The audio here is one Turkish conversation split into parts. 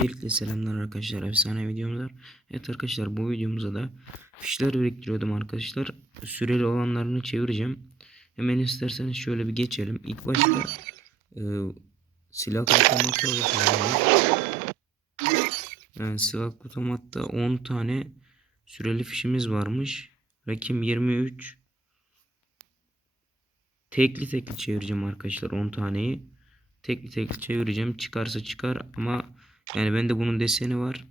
Öncelikle selamlar arkadaşlar. Efsane videomuz var. Evet arkadaşlar bu videomuzda da fişler biriktiriyordum arkadaşlar. Süreli olanlarını çevireceğim. Hemen isterseniz şöyle bir geçelim. İlk başta e, silah bakalım. Yani silah otomatta 10 tane süreli fişimiz varmış. Rakim 23. Tekli tekli çevireceğim arkadaşlar 10 taneyi. Tekli tekli çevireceğim. Çıkarsa çıkar ama yani bende bunun deseni var.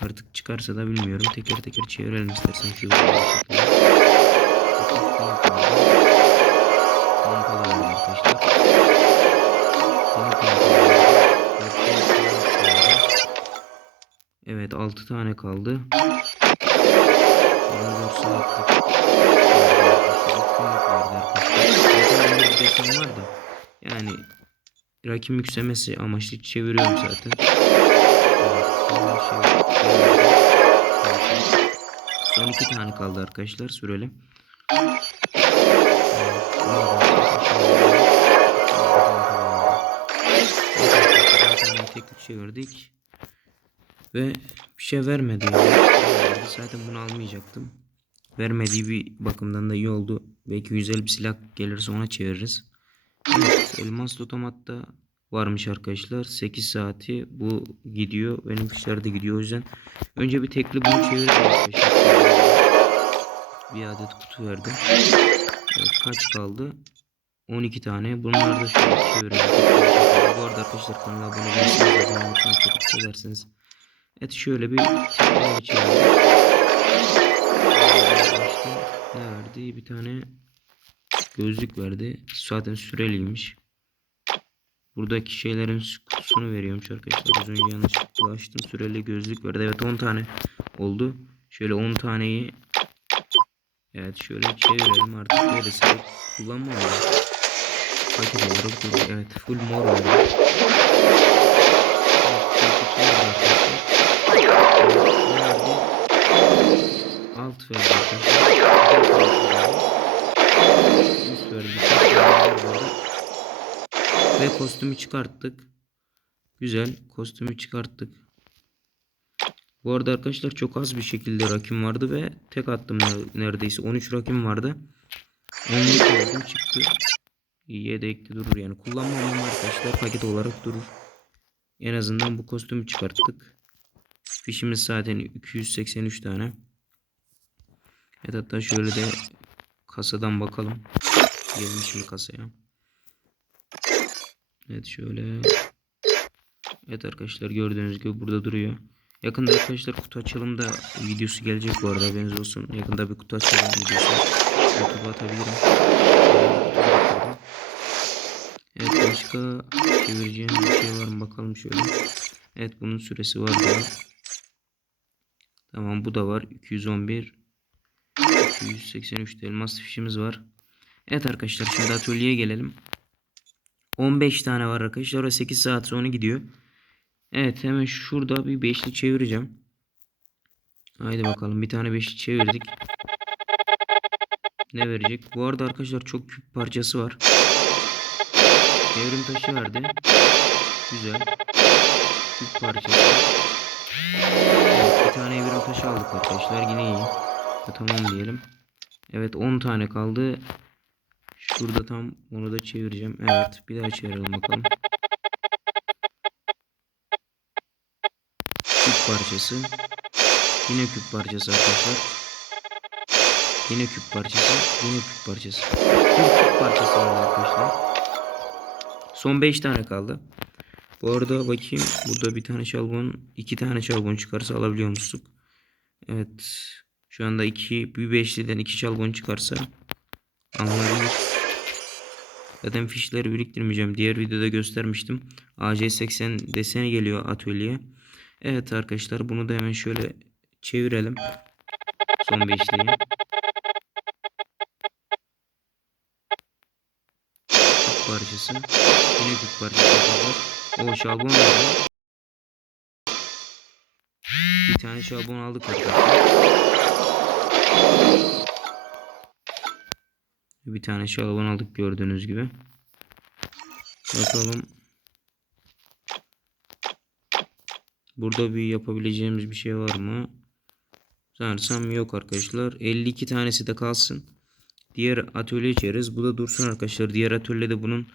Artık çıkarsa da bilmiyorum. Teker teker çevirelim istersen şu. Evet 6 tane kaldı. Yani rakim yükselmesi amaçlı çeviriyorum zaten. Son iki tane kaldı arkadaşlar süreli. Evet, zaten tek çevirdik. Ve bir şey vermedi. yani. Zaten bunu almayacaktım. Vermediği bir bakımdan da iyi oldu. Belki güzel bir silah gelirse ona çeviririz. Evet, elmas otomatta varmış arkadaşlar. 8 saati bu gidiyor. Benim fişler gidiyor. O yüzden önce bir tekli bunu arkadaşlar. Bir adet kutu verdim. Evet, kaç kaldı? 12 tane. Bunları da şöyle çevirelim. Bu arada arkadaşlar kanala abone olmayı çok isterseniz. Evet şöyle bir tekrar çevirelim. Ne verdi? Bir tane gözlük verdi. Zaten süreliymiş. Buradaki şeylerin kutusunu veriyormuş arkadaşlar. Az önce yanlışlıkla açtım. Süreli gözlük verdi. Evet 10 tane oldu. Şöyle 10 taneyi Evet şöyle çevirelim artık verirse de kullanma olur. Paket olarak dur. Evet full mor oldu. Verdi? Alt verdi arkadaşlar. Verdi. Ve kostümü çıkarttık. Güzel. Kostümü çıkarttık. Bu arada arkadaşlar çok az bir şekilde rakim vardı ve tek attım ne- neredeyse 13 rakim vardı. 11 koydum çıktı. Yedekte durur yani. Kullanmamam arkadaşlar paket olarak durur. En azından bu kostümü çıkarttık. Fişimiz zaten 283 tane. Evet hatta şöyle de kasadan bakalım. Gelmiş mi kasaya? Evet şöyle. Evet arkadaşlar gördüğünüz gibi burada duruyor. Yakında arkadaşlar kutu açalım da videosu gelecek bu arada haberiniz olsun. Yakında bir kutu açalım videosu. YouTube'a atabilirim. Evet başka çevireceğim bir şey var mı bakalım şöyle. Evet bunun süresi var da. Tamam bu da var. 211 283 de elmas fişimiz var. Evet arkadaşlar şimdi atölyeye gelelim. 15 tane var arkadaşlar ve 8 saat sonra gidiyor. Evet hemen şurada bir beşli çevireceğim. Haydi bakalım bir tane beşli çevirdik. Ne verecek? Bu arada arkadaşlar çok küp parçası var. Devrim taşı verdi. Güzel. Küp parçası. Evet, bir tane evrim taşı aldık arkadaşlar. Yine iyi. Ha, Tamam diyelim. Evet 10 tane kaldı. Şurada tam onu da çevireceğim. Evet bir daha çevirelim bakalım. Küp parçası. Yine küp parçası arkadaşlar. Yine küp parçası. Yine küp parçası. Bir küp parçası var arkadaşlar. Son 5 tane kaldı. Bu arada bakayım. Burada bir tane şalbon, iki tane şalbon çıkarsa alabiliyor musluk? Evet. Şu anda iki, bir beşliden iki şalbon çıkarsa alınabilir. Zaten fişleri biriktirmeyeceğim. Diğer videoda göstermiştim. AC80 deseni geliyor atölyeye. Evet arkadaşlar bunu da hemen şöyle çevirelim. Son beşliği. Küp parçası. Yine küp parçası. O şalbon var. Bir tane şalbon aldık arkadaşlar. Bir tane şalbon aldık gördüğünüz gibi. Bakalım. Burada bir yapabileceğimiz bir şey var mı? Sanırsam yok arkadaşlar. 52 tanesi de kalsın. Diğer atölye içeriz. Bu da dursun arkadaşlar. Diğer atölyede bunun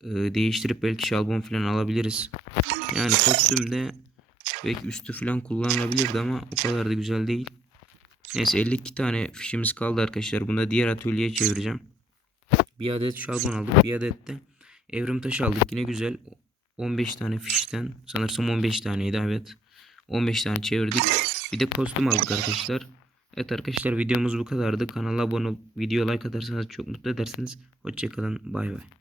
e, değiştirip belki şalbon falan alabiliriz. Yani kostümde belki üstü falan kullanılabilirdi ama o kadar da güzel değil. Neyse 52 tane fişimiz kaldı arkadaşlar. Bunu da diğer atölyeye çevireceğim. Bir adet şalbon aldık. Bir adet de evrim taşı aldık. Yine güzel. 15 tane fişten. Sanırsam 15 taneydi evet. 15 tane çevirdik. Bir de kostüm aldık arkadaşlar. Evet arkadaşlar videomuz bu kadardı. Kanala abone olup video like atarsanız çok mutlu edersiniz. Hoşçakalın. Bay bay.